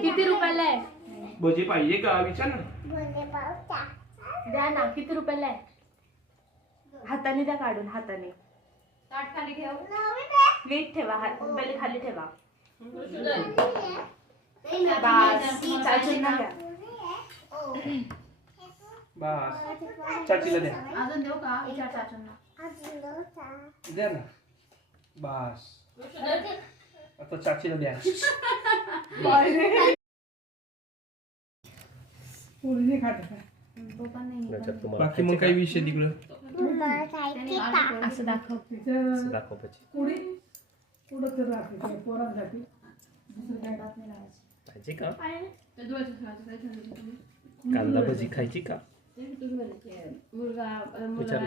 किती रुपयाला आहे? भजी पाहिजे का विचार ना. द्या ना, किती रुपयाला आहे? हाताने द्या काढून, हाताने. ताट खाली ठेव. नीट ठेवा, हात पहिले खाली ठेवा. बस चाचीला द्या. अजून देऊ का? विचार चाचूंना. द्या ना. बस आता चाचीला द्या. बाकी मग काही विषय तिकडं असं दाखव. दाखव पाहिजे का? कांदा भजी खायची का? मुलगा मुलगा